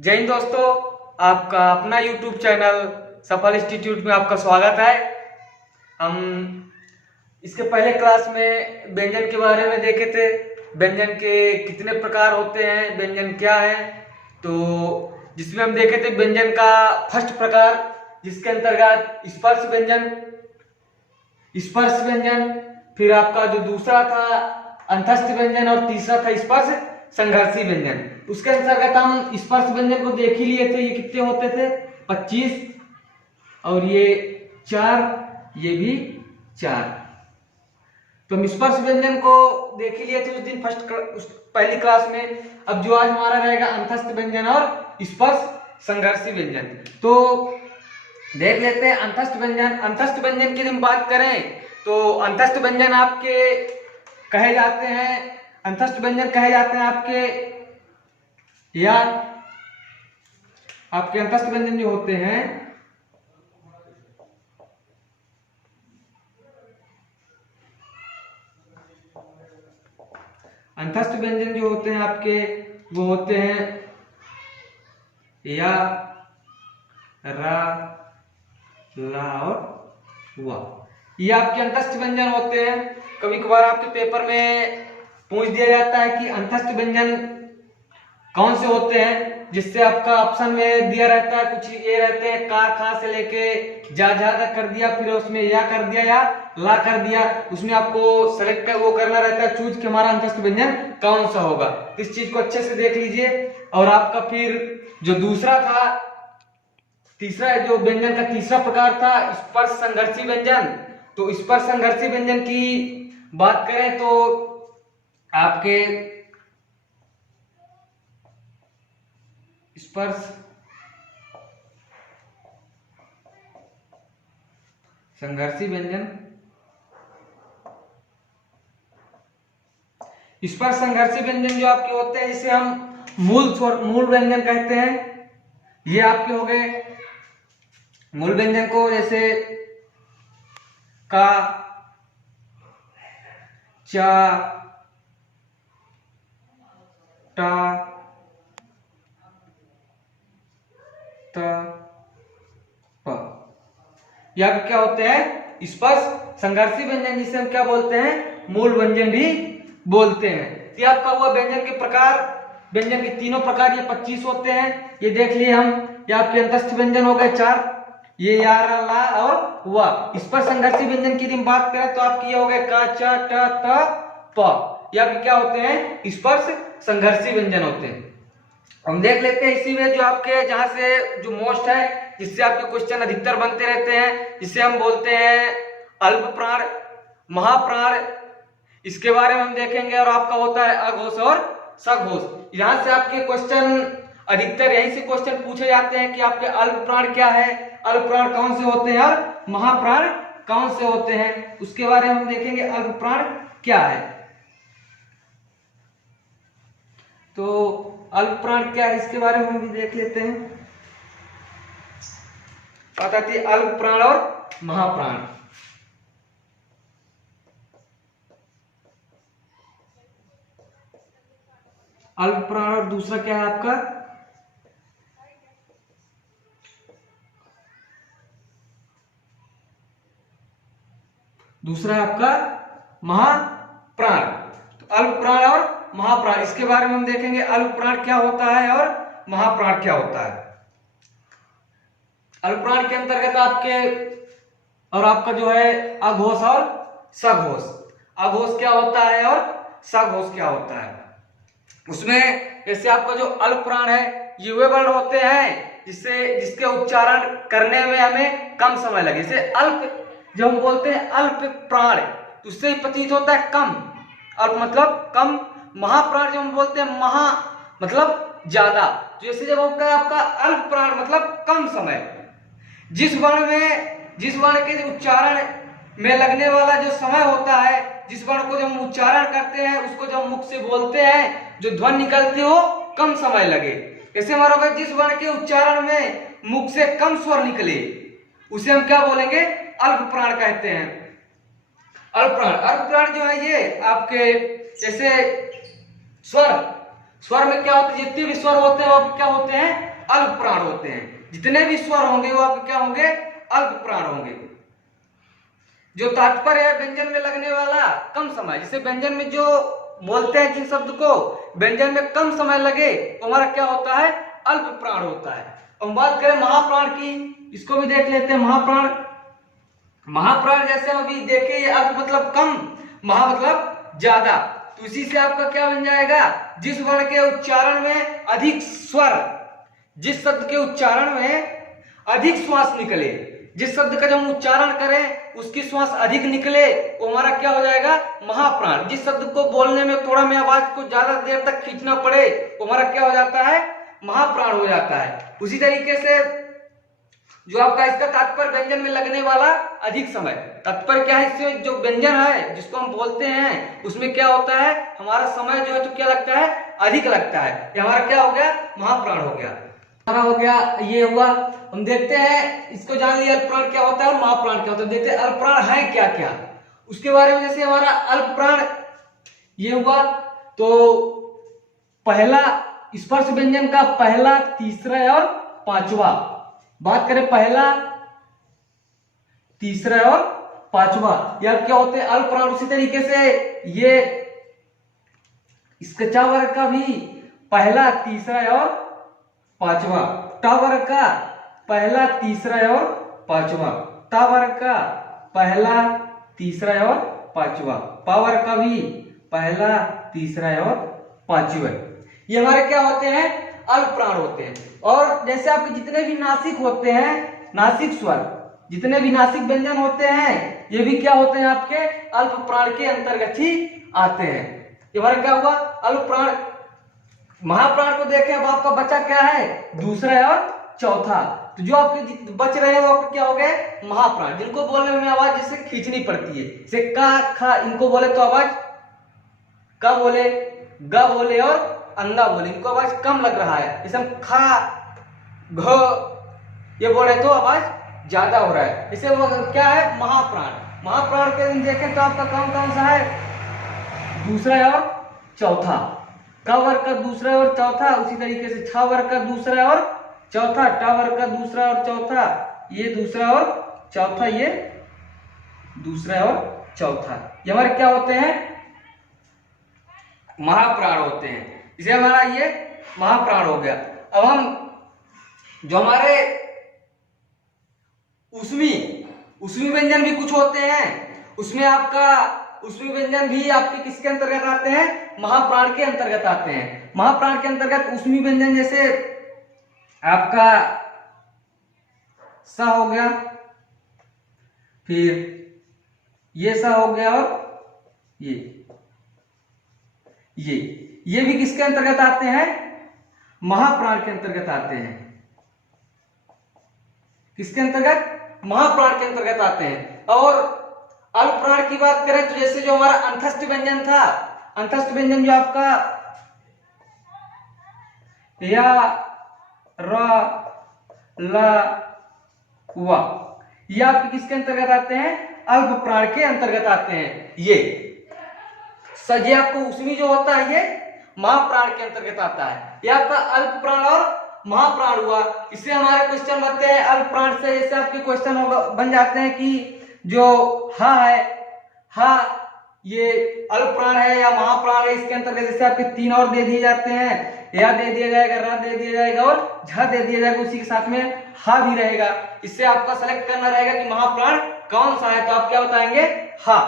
जय हिंद दोस्तों, आपका अपना YouTube चैनल सफल इंस्टीट्यूट में आपका स्वागत है। हम इसके पहले क्लास में व्यंजन के बारे में देखे थे। व्यंजन के कितने प्रकार होते हैं, व्यंजन क्या है, तो जिसमें हम देखे थे व्यंजन का फर्स्ट प्रकार, जिसके अंतर्गत स्पर्श व्यंजन, फिर आपका जो दूसरा था अंतस्थ व्यंजन और तीसरा था स्पर्श संघर्षी व्यंजन। उसके अंतर्गत हम स्पर्श व्यंजन को देख ही लिए थे। ये कितने होते थे? 25, और ये 4, ये भी 4। तो हम स्पर्श व्यंजन को देख ही लिए थे उस दिन पहली क्लास में। अब जो आज हमारा रहेगा अंतस्थ व्यंजन और स्पर्श संघर्षी व्यंजन, तो देख लेते हैं अंतस्थ व्यंजन। अंतस्थ व्यंजन की हम बात करें तो अंतस्थ व्यंजन आपके कहे जाते हैं, अंतस्थ व्यंजन कहे जाते हैं आपके, या आपके अंतस्थ व्यंजन जो होते हैं अंतस्थ व्यंजन जो होते हैं आपके, वो होते हैं या, रा, ला और वा। ये आपके अंतस्थ व्यंजन होते हैं। कभी कभार आपके पेपर में पूछ दिया जाता है कि अंतस्थ व्यंजन कौन से होते हैं, जिससे आपका ऑप्शन में दिया रहता है, कुछ ये रहते हैं का, खा से लेके जा तक कर दिया, फिर उसमें या कर दिया या ला कर दिया। उसमें आपको सेलेक्ट कर वो करना रहता है, चूज कि हमारा अंतस्थ व्यंजन कौन सा होगा। इस चीज को अच्छे से देख लीजिए। और आपका फिर जो दूसरा था, तीसरा जो व्यंजन का तीसरा प्रकार था स्पर्श संघर्षी व्यंजन। तो स्पर्श संघर्षी व्यंजन की बात करें तो आपके स्पर्श संघर्षी व्यंजन, स्पर्श संघर्षी व्यंजन जो आपके होते हैं, जिसे हम मूल व्यंजन कहते हैं। ये आपके हो गए मूल व्यंजन को, जैसे का, चा, टा, त, प। यह क्या होते हैं? स्पर्श संघर्षी व्यंजन, जिसे हम क्या बोलते हैं? मूल व्यंजन भी बोलते हैं। ये आपका हुआ व्यंजन के प्रकार। व्यंजन के तीनों प्रकार ये 25 होते हैं। ये देख लिए हम। ये आपके अंतस्थ व्यंजन हो गए 4, ये या, ला और वा। स्पर्श संघर्षी व्यंजन की हम बात करें तो आपकी ये हो गए का, चा, ट, त, प। ये आपके क्या होते हैं? स्पर्श संघर्षी व्यंजन होते हैं। हम देख लेते हैं इसी में जो आपके जहां से जो मोस्ट है, जिससे आपके क्वेश्चन अधिकतर बनते रहते हैं, जिसे हम बोलते हैं अल्प प्राण, महाप्राण। इसके बारे में हम देखेंगे। और आपका होता है अघोष और सघोष। यहां से आपके क्वेश्चन अधिकतर यहीं से क्वेश्चन पूछे जाते हैं कि आपके अल्प प्राण क्या है, अल्प प्राण कौन से होते हैं और महाप्राण कौन से होते हैं, उसके बारे में हम देखेंगे अल्प प्राण क्या है। तो अल्प प्राण क्या है, इसके बारे में हम भी देख लेते हैं। पता थी अल्प प्राण और महाप्राण। अल्प प्राण और दूसरा क्या है आपका? दूसरा है आपका महाप्राण। तो अल्प प्राण और महाप्राण, इसके बारे में हम देखेंगे अल्प प्राण क्या होता है और महाप्राण क्या होता है। अल्प प्राण के अंतर्गत आपके और आपका जो है अघोष और सघोष। अघोष क्या होता है और सघोष क्या होता है? उसमें जैसे आपका जो अल्प प्राण है, ये वे वर्ण होते हैं जिसके उच्चारण करने में हमें कम समय लगे। जैसे अल्प जब हम बोलते हैं अल्प प्राण, तो उससे प्रतीत होता है कम। अल्प मतलब कम। महाप्राण जब हम बोलते हैं, महा मतलब ज्यादा। जैसे जब होता है आपका अल्प प्राण मतलब कम समय। जिस वर्ण के उच्चारण में लगने वाला जो समय होता है, जिस वर्ण को जब हम उच्चारण करते हैं, उसको जब मुख से बोलते हैं, जो ध्वनि निकलती हो कम समय लगे। ऐसे हमारा जिस वर्ण के उच्चारण में मुख से कम स्वर निकले, उसे हम क्या बोलेंगे? अल्प प्राण कहते हैं। अल्प प्राण जो है ये आपके जैसे स्वर में क्या होते हैं? जितने भी स्वर होते हैं वो क्या होते हैं? अल्प प्राण होते हैं। जितने भी स्वर होंगे वो आपके क्या होंगे, अल्प प्राण होंगे। जो तात्पर्य है व्यंजन में लगने वाला कम समय, जैसे व्यंजन में जो बोलते हैं जिन शब्द को व्यंजन में कम समय लगे तो हमारा क्या होता है, अल्प प्राण होता है। हम बात करें महाप्राण की, इसको भी देख लेते हैं। महाप्राण, महाप्राण जैसे हम अभी देखे, ये अल्प मतलब कम, महा मतलब ज्यादा, तो इसी से आपका क्या बन जाएगा, जिस वर्ण के उच्चारण में अधिक स्वर, जिस शब्द के उच्चारण में अधिक श्वास निकले, जिस शब्द का जब हम उच्चारण करें उसकी श्वास अधिक निकले वो हमारा क्या हो जाएगा, महाप्राण। जिस शब्द को बोलने में थोड़ा में आवाज को ज्यादा देर तक खींचना पड़े वो हमारा क्या हो जाता है, महाप्राण हो जाता है। उसी तरीके से जो आपका इसका तात्पर्य व्यंजन में लगने वाला अधिक समय, तात्पर्य क्या है, इससे जो व्यंजन है जिसको हम बोलते हैं उसमें क्या होता है, हमारा समय जो है तो क्या लगता है, अधिक लगता है। ये हमारा क्या हो गया, महाप्राण हो गया। हमारा हो गया, ये हुआ। हम देखते हैं, इसको जान लिया अल्पप्राण क्या होता है और महाप्राण क्या होता है। देखते हैं अल्पप्राण है क्या क्या उसके बारे में। जैसे हमारा अल्पप्राण ये हुआ, तो पहला स्पर्श व्यंजन का पहला, तीसरा और पांचवा, बात करें पहला, तीसरा और पांचवा, यह क्या होते हैं, अल्पप्राण। उसी तरीके से ये इसका चा वर्ग का भी पहला, तीसरा और पांचवा, टा वर्ग का पहला, तीसरा और पांचवा, ता वर्ग का पहला, तीसरा और पांचवा, पा वर्ग का भी पहला, तीसरा और पांचवा, ये हमारे क्या होते हैं, अल्पप्राण होते हैं। और जैसे आपके जितने भी नासिक होते हैं, नासिक स्वर, जितने भी नासिक व्यंजन होते हैं ये भी क्या होते हैं, आपके अल्पप्राण के अंतर्गत ही आते हैं। ये हमारा क्या हुआ, अल्पप्राण। महाप्राण को देखें, अब आपका बचा क्या है, दूसरा और चौथा, तो जो आपके बच रहे हैं वो आपके क्या हो गए, महाप्राण, जिनको बोलने में आवाज जैसे खींचनी पड़ती है, जैसे का, खा, इनको बोले तो आवाज का बोले, ग बोले और अंगा बोले, इनको आवाज कम लग रहा है। जैसे हम खा, घ ये बोले तो आवाज ज्यादा हो रहा है, इसे वो क्या है, महाप्राण। महाप्राण के देखें तो आपका कौन कौन सा है, दूसरा और चौथा, का वर्ग का दूसरा और चौथा, उसी तरीके से छा वर्ग का दूसरा और चौथा, टा वर्ग का दूसरा और चौथा, ये दूसरा और चौथा, ये दूसरा और चौथा, ये हमारे क्या होते हैं, महाप्राण होते हैं। इसे हमारा ये महाप्राण हो गया। अब हम जो हमारे उसमी व्यंजन भी कुछ होते हैं, उसमें आपका उसमी व्यंजन भी आपके किसके अंतर्गत आते हैं, महाप्राण के अंतर्गत आते हैं। महाप्राण के अंतर्गत उसमी व्यंजन जैसे आपका सा हो गया, फिर ये सा हो गया और ये भी किसके अंतर्गत आते हैं, महाप्राण के अंतर्गत आते हैं। किसके अंतर्गत, महाप्राण के अंतर्गत आते हैं। और अल्पप्राण की बात करें तो जैसे जो हमारा अंतस्थ व्यंजन था, अंतस्थ व्यंजन जो आपका या, रा, ला, वा, ये आपके किसके अंतर्गत आते हैं, अल्पप्राण के अंतर्गत आते हैं। ये आपको उसमें जो होता है ये महाप्राण के अंतर्गत आता है। ये आपका अल्पप्राण और महाप्राण हुआ। इससे हमारे क्वेश्चन बनते हैं अल्पप्राण से, जैसे आपके क्वेश्चन बन जाते हैं कि जो हा है, हा ये अल्पप्राण है या महाप्राण है, इसके अंतर्गत जैसे आपके तीन और दे दिए जाते हैं, या दे दिया जाएगा, रा दे दिया जाएगा और झा दे दिया जाएगा, उसी के साथ में हा भी रहेगा। इससे आपका सेलेक्ट करना रहेगा कि महाप्राण कौन सा है, तो आप क्या बताएंगे, हा।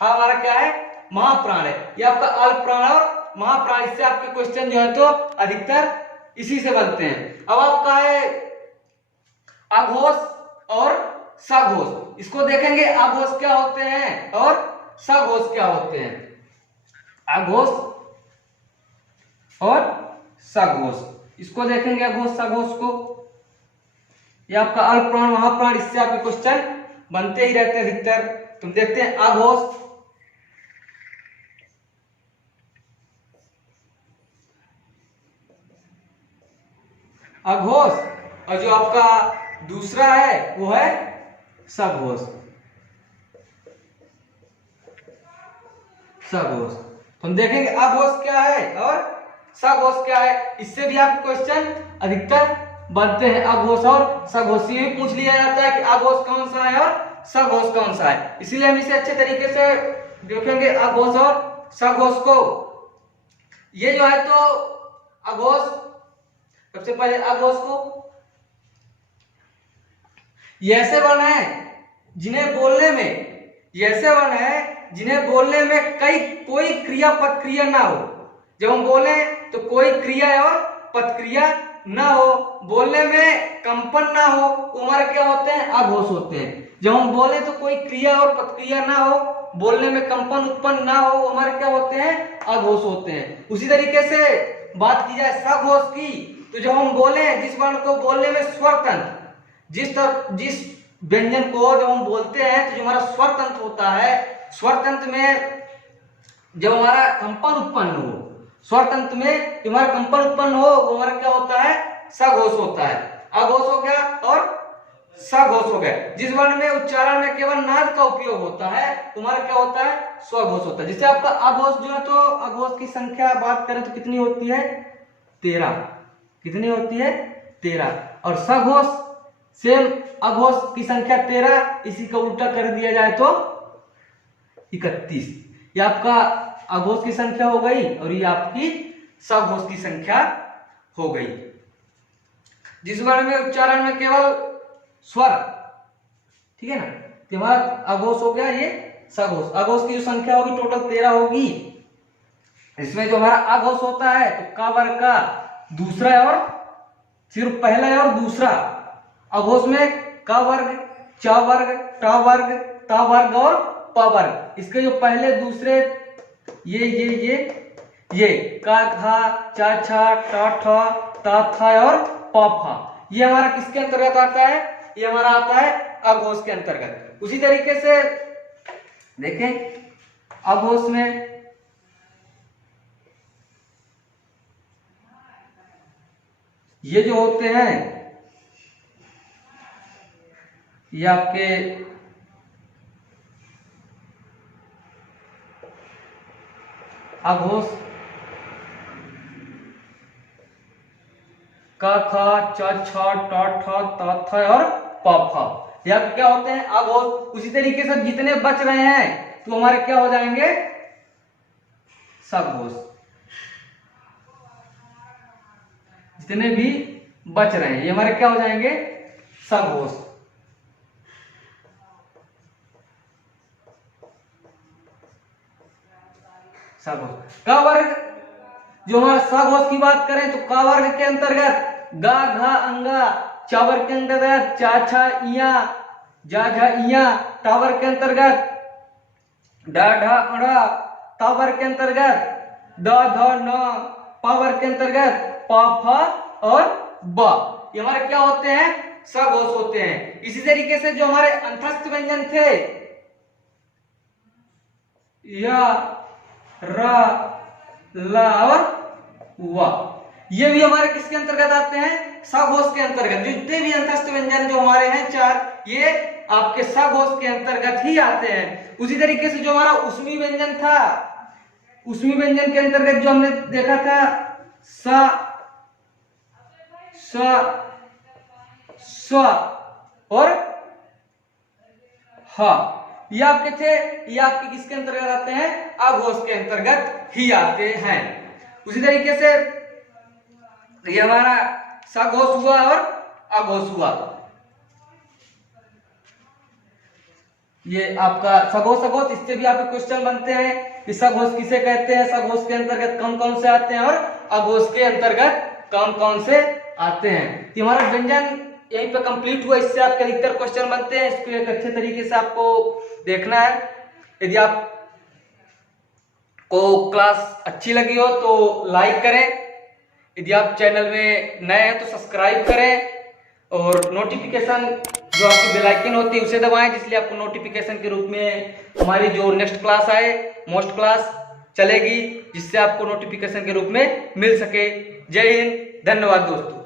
हा हमारा क्या है, महाप्राण है। ये आपका अल्पप्राण और महाप्राण, इससे आपके क्वेश्चन जो है तो अधिकतर इसी से बनते हैं। अब आपका है अघोष और सघोष, इसको देखेंगे अघोष क्या होते हैं और सघोष क्या होते हैं। अघोष और सघोष, इसको देखेंगे अघोष सघोष को। ये आपका अल्पप्राण महाप्राण, इससे आपके क्वेश्चन बनते ही रहते हैं अधिकतर। तुम देखते हैं अघोष, अघोष, और जो आपका दूसरा है वो है सघोष। सघोष तो हम देखेंगे अघोष क्या है और सघोष क्या है, इससे भी आपके क्वेश्चन अधिकतर बनते हैं अघोष और सघोष। ये भी पूछ लिया जाता है कि अघोष कौन सा है और सघोष कौन सा है, इसीलिए हम इसे अच्छे तरीके से देखेंगे अघोष और सघोष को। ये जो है तो अघोष, सबसे पहले अघोष को ये ऐसे वर्ण है जिन्हें बोलने में, ये ऐसे वर्ण है जिन्हें बोलने में कोई क्रिया पद क्रिया ना हो। जब हम बोले तो कोई क्रिया और पद क्रिया ना हो, बोलने में कंपन ना हो, हमारे क्या होते हैं अघोष होते हैं। जब हम बोले तो कोई क्रिया और पद क्रिया ना हो, बोलने में कंपन उत्पन्न ना हो, हमारे क्या होते हैं अघोष होते हैं। उसी तरीके से बात की जाए सघोष की, तो जब हम बोले जिस वर्ण को बोलने में स्वर तंत्र, जिस व्यंजन को जब हम बोलते हैं तो जो हमारा स्वर तंत्र होता है, स्वर तंत्र में जब हमारा कंपन उत्पन्न हो, स्वर तंत्र में जो हमारा कंपन उत्पन्न हो, वो हमारा क्या होता है सघोष होता है। अघोष हो गया और सघोष हो गया। जिस वर्ण में उच्चारण में केवल नाद का उपयोग होता है, तुम्हारा क्या होता है स्वघोष होता है। जैसे आपका अघोष जो है, तो अघोष की संख्या बात करें तो कितनी होती है 13, कितनी होती है 13। और सघोष सेम अघोष की संख्या 13, इसी का उल्टा कर दिया जाए तो 31। ये आपका अघोष की संख्या हो गई और ये आपकी सघोष की संख्या हो गई। जिस वर्ण में उच्चारण में केवल स्वर, ठीक है ना, तुम्हारा अघोष हो गया, ये सघोष। अघोष की जो संख्या होगी टोटल 13 होगी। इसमें जो हमारा अघोष होता है तो का वर्ग का दूसरा और सिर्फ पहला है और दूसरा। अघोष में का वर्ग, च वर्ग, ट वर्ग, ता वर्ग और प वर्ग। इसके जो पहले दूसरे ये का था, चा छा, टा ठा, ता था और प फा, ये हमारा किसके अंतर्गत आता है, ये हमारा आता है अघोष के अंतर्गत। उसी तरीके से देखें अघोष में ये जो होते हैं, ये आपके अघोष का था, च छ, ट ठ, त थ और प फ, ये क्या होते हैं अघोष। उसी तरीके से जितने बच रहे हैं तो हमारे क्या हो जाएंगे सघोष। जितने भी बच रहे हैं ये हमारे क्या हो जाएंगे सघोष। सघोष का वर्ग, जो हमारा सघोष की बात करें तो का वर्ग के अंतर्गत गा घा अंगा, चा वर्ग के अंतर्गत चा छा इया, जा झा इया, टा वर्ग के अंतर्गत डा ढा अड़ा, ता वर्ग के अंतर्गत ड ध न, पा वर्ग के अंतर्गत प फ और ब, ये हमारे क्या होते हैं सघोष होते हैं। इसी तरीके से जो हमारे अंतस्थ व्यंजन थे या रा ला और वा, ये भी हमारे किसके अंतर्गत आते हैं सघोष के अंतर्गत। जितने भी अंतस्थ व्यंजन जो हमारे हैं 4, ये आपके सघोष के अंतर्गत ही आते हैं। उसी तरीके से जो हमारा उसमी व्यंजन था, उसमी व्यंजन के अंतर्गत जो हमने देखा था स स्व और ह, ये आपके थे, ये आपके किसके अंतर्गत आते हैं अघोष के अंतर्गत ही आते हैं। उसी तरीके से ये हमारा सघोष हुआ और अघोष हुआ। ये आपका सघोष अघोष, इससे भी आपके क्वेश्चन बनते हैं कि सघोष किसे कहते हैं, सघोष के अंतर्गत कौन कौन से आते हैं और अघोष के अंतर्गत कौन कौन से आते हैं। तो हमारा व्यंजन यहीं पे कंप्लीट हुआ। इससे आपके अधिकतर क्वेश्चन बनते हैं, इसको एक अच्छे तरीके से आपको देखना है। यदि आप को क्लास अच्छी लगी हो तो लाइक करें, यदि आप चैनल में नए हैं तो सब्सक्राइब करें और नोटिफिकेशन जो आपकी बेल आइकन होती है उसे दबाएं, जिसलिए आपको नोटिफिकेशन के रूप में हमारी जो नेक्स्ट क्लास आए, मोस्ट क्लास चलेगी, जिससे आपको नोटिफिकेशन के रूप में मिल सके। जय हिंद, धन्यवाद दोस्तों।